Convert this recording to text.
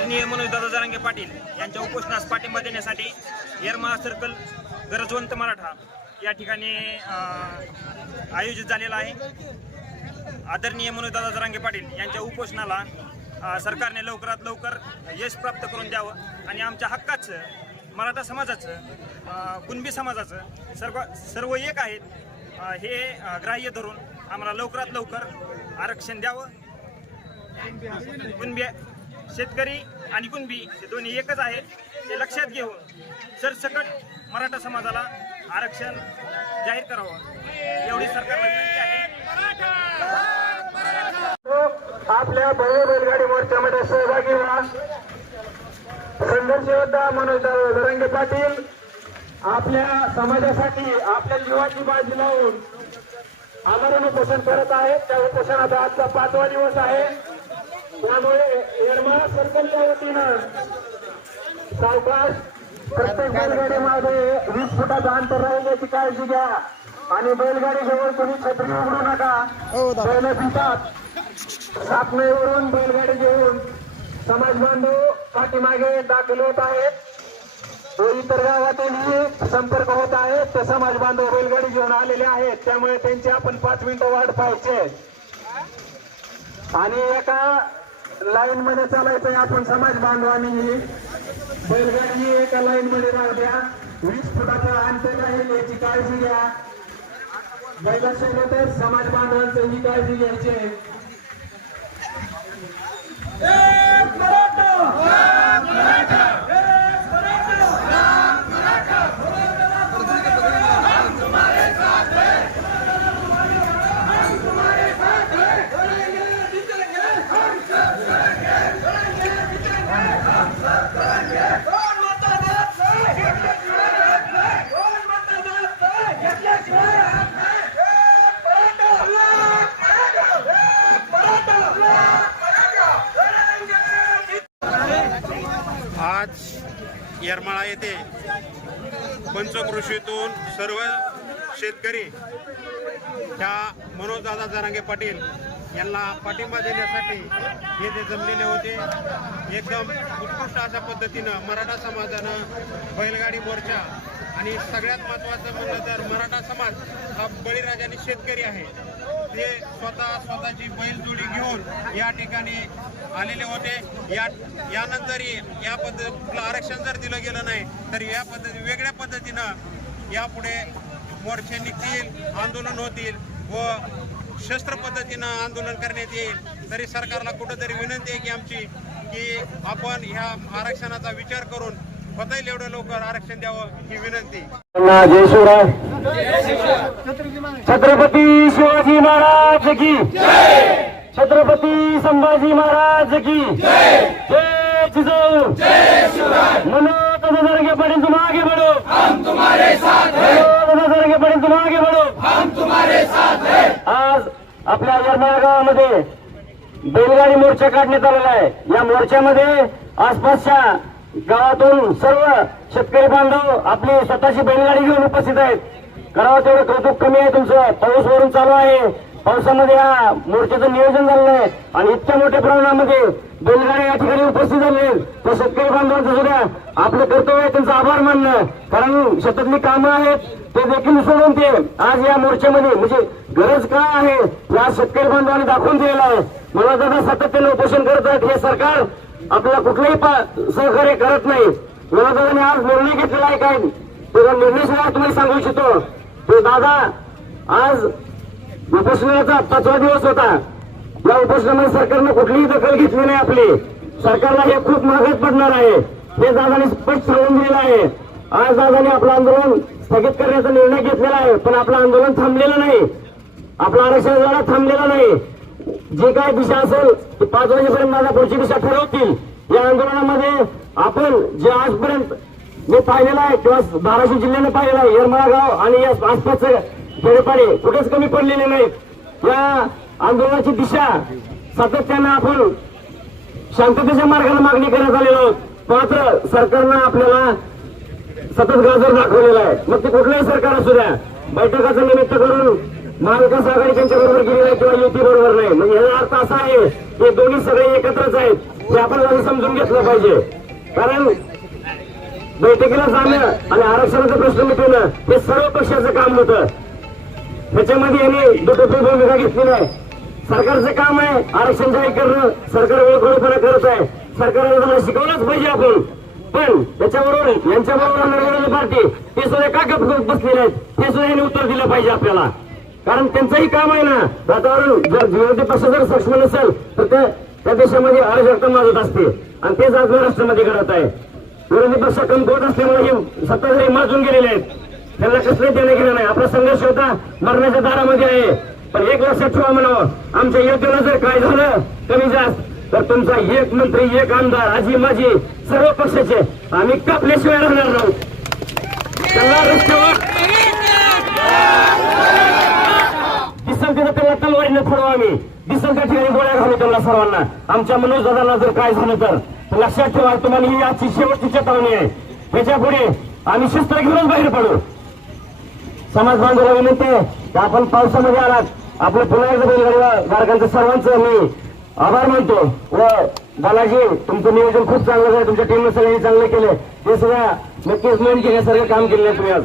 माननीय मनोजदादा जरांगे पाटील यांच्या उपोषणास पाठिंबा देण्यासाठी येरमाळा सर्कल गरजवंत मराठा या ठिकाणी आयोजित झालेला आहे. आदरणीय मनोजदादा जरांगे पाटील यांच्या उपोषणाला सरकारने लवकरात लवकर यश प्राप्त करून द्यावं आणि आमच्या हक्काचं मराठा समाजाचं कुणबी समाजाचं सर्व सर्व एक आहेत हे ग्राह्य धरून आम्हाला लवकरात लवकर आरक्षण द्यावं. कुणबी शेतकरी आणि कुणबी हे दोन्ही एकच आहेत ते लक्षात घेऊन सरसकट मराठा समाजाला आरक्षण जाहीर करावं. एवढी सरकारला विनंती आहे. आपल्या भव्य बैलगाडी मोर्चामध्ये सहभागी व्हा. संघर्ष योद्धा मनोज दरंगे पाटील आपल्या समाजासाठी आपल्या जीवाची बाजी लावून आमरण उपोषण करत आहेत त्या उपोषणाचा आजचा पाचवा दिवस आहे. त्यामुळे येरमाळा सर्कलच्या वतीनं सावकाश प्रत्येक बैलगाडीमध्ये वीस फुटाचं अंतर राहण्याची काळजी घ्या. आणि बैलगाडी जवळ कोणी छत्री उघडू नका. बैल पितात. सापणेवरून बैलगाडी घेऊन समाज बांधव पाठीमागे दाखल होत आहेत. व इतर गावातही संपर्क होत आहे. ते समाज बांधव बैलगाडी घेऊन आलेले आहेत. त्यामुळे त्यांची आपण पाच मिनिटं वाट पाहायचे आणि एका लाईन मध्ये चालायचंय आपण समाज बांधवांनी. बैलगाडी एका लाईन मध्ये राहू द्या. वीस फुटाचं अंतर राहील याची काळजी घ्या. बैलासोबतच समाज बांधवांचं ही काळजी घ्यायची आहे. आज येरमाळा येथे पंचकृषीतून सर्व शेतकरी त्या मनोजदादा जरांगे पाटील यांना पाठिंबा देण्यासाठी येथे जमलेले होते एकदम उत्कृष्ट अशा पद्धतीनं मराठा समाजानं बैलगाडी मोर्चा आणि सगळ्यात महत्त्वाचं म्हणलं तर मराठा समाज हा बळीराजाने शेतकरी आहे. ते स्वतः स्वतःची बैलजोडी घेऊन या ठिकाणी आलेले होते. या यानंतरही या पद्धतीला आरक्षण जर दिलं गेलं नाही तर या पद्धती वेगळ्या पद्धतीनं यापुढे मोर्चे निघतील आंदोलन होतील व शस्त्र पद्धतीनं आंदोलन करण्यात येईल. तरी सरकारला कुठंतरी विनंती आहे की आमची की आपण ह्या आरक्षणाचा विचार करून होता एवढं लवकर आरक्षण द्यावं ही विनंती. जय शिवराय. छत्रपती शिवाजी महाराज की. छत्रपती संभाजी महाराज की. जय जिजाऊ. मनोज दरगे पड़े तुम आगे बढ़ो हम तुम्हारे साथ मनोज दरगे पड़े. तुम आगे बढ़ो हम तुम्हारे साथ आज आपल्या येरमाळा गावामध्ये बैलगाडी मोर्चा काढण्यात आलेला आहे. या मोर्चामध्ये आसपासच्या गावातून सर्व शेतकरी बांधव आपली स्वतःची बैलगाडी घेऊन उपस्थित आहेत. करावं तेवढं कौतुक कमी आहे तुमचं. पाऊस वरून चालू आहे. पावसामध्ये या मोर्चाचं नियोजन झालेलं आहे. आणि इतक्या मोठ्या प्रमाणामध्ये बैलगाड्या या ठिकाणी उपस्थित झाले तर शेतकरी बांधवांचं सुद्धा आपलं कर्तव्य आहे त्यांचा आभार मानणं. कारण शेतातली कामं आहेत ते देखील सोडून ते आज या मोर्चामध्ये म्हणजे गरज काय आहे या शेतकरी बांधवांनी दाखवून दिलेला आहे. मला दादा सातत्यानं उपोषण करत आहेत हे सरकार. आपल्याला कुठलंही सहकार्य करत नाही. मला दादाने आज निर्णय घेतलेला आहे काय त्याचा निर्णय सुद्धा तुम्ही सांगू इच्छितो. तो दादा आज उपोषणाचा पाचवा दिवस होता. या उपोषणामध्ये सरकारनं कुठलीही दखल घेतली नाही आपली. सरकारला हे खूप महागात पडणार आहे. हे दादाने स्पष्ट सांगून दिलेलं आहे. आज दादाने आपलं आंदोलन स्थगित करण्याचा निर्णय घेतलेला आहे पण आपलं आंदोलन थांबलेलं नाही. आपला आरक्षण लढा थांबलेला नाही. जे काय दिशा असेल ती पाच वाजेपर्यंत माझा पुढची दिशा ठरवतील. या आंदोलनामध्ये आपण जे आजपर्यंत मी पाहिलेलं आहे किंवा धाराशिव जिल्ह्याने पाहिलेलं आहे येरमाळा गाव आणि या आसपासचे खेडेपाडे कुठेच कमी पडलेले नाहीत. या आंदोलनाची दिशा सातत्यानं आपण शांततेच्या मार्गाने मागणी करण्यात आलेलो आहोत. मात्र सरकारनं आपल्याला सतत गाजर दाखवलेला आहे. मग ते कुठलंही सरकार असू द्या बैठकाचं निमित्त करून महाविकास आघाडी त्यांच्या बरोबर गेली नाही किंवा युती बरोबर नाही. म्हणजे याचा अर्थ असा आहे की दोन्ही सगळे एकत्रच आहेत हे आपण समजून घेतलं पाहिजे. कारण बैठकीला जाणं आणि आरक्षणाचा प्रश्न मिटवणं हे सर्व पक्षाचं काम होतं. त्याच्यामध्ये यांनी दुटोपी भूमिका घेतली नाही. सरकारचं काम आहे आरक्षण जाहीर करणं सरकार वेळखोळपणा करत आहे. सरकारला शिकवलंच पाहिजे आपण. पण त्याच्याबरोबर यांच्या बरोबर मोदी पार्टी ते सुद्धा का गप बसलेले आहेत? ते सुद्धा यांनी उत्तर दिलं पाहिजे आपल्याला. कारण त्यांचंही काम आहे ना. वातावरण जर विरोधी पक्ष जर सक्षम नसेल तर ते त्या देशामध्ये अराजकता माजत असते. आणि तेच आज महाराष्ट्रामध्ये घडत आहे. विरोधी पक्ष कमकुवत असल्यामुळे हे सत्ताधारी माजून गेलेले आहेत. त्यांना कसले देणे गेलं नाही. आपला संघर्ष होता मरण्याच्या दारामध्ये आहे. पण एक लक्षात ठेवा म्हणावं आमच्या योजनेला जर काय झालं कमी जास्त तर तुमचा एक मंत्री एक आमदार आजी माझी सर्व पक्षाचे आम्ही कापल्याशिवाय राहणार नाही त्यांना रस्त्यावर दिसल तिथं त्यांना तलवारीने फोडू आम्ही. दिसेल त्या ठिकाणी गोळ्या घालू त्यांना सर्वांना. आमच्या मनोज दादाला जर काय झालं तर लक्षात ठेवा तुम्हाला ही आजची शेवटची चेतावणी आहे. ह्याच्या पुढे आम्ही शस्त्र घेऊनच बाहेर पडू. समाज बांधवाला विनंती आहे आपण पावसामध्ये आलात. आपलं पुन्हा एकदा बैलगाडी गाडकांचं सर्वांचं मी आभार मानतो. व बालाजी तुमचं नियोजन खूप चांगलं झालं. तुमच्या टीमनं सगळ्यांनी चांगलं केलं. हे सगळ्या नक्कीच नोंद घेण्यासारखं काम केलं आहे तुम्ही आज.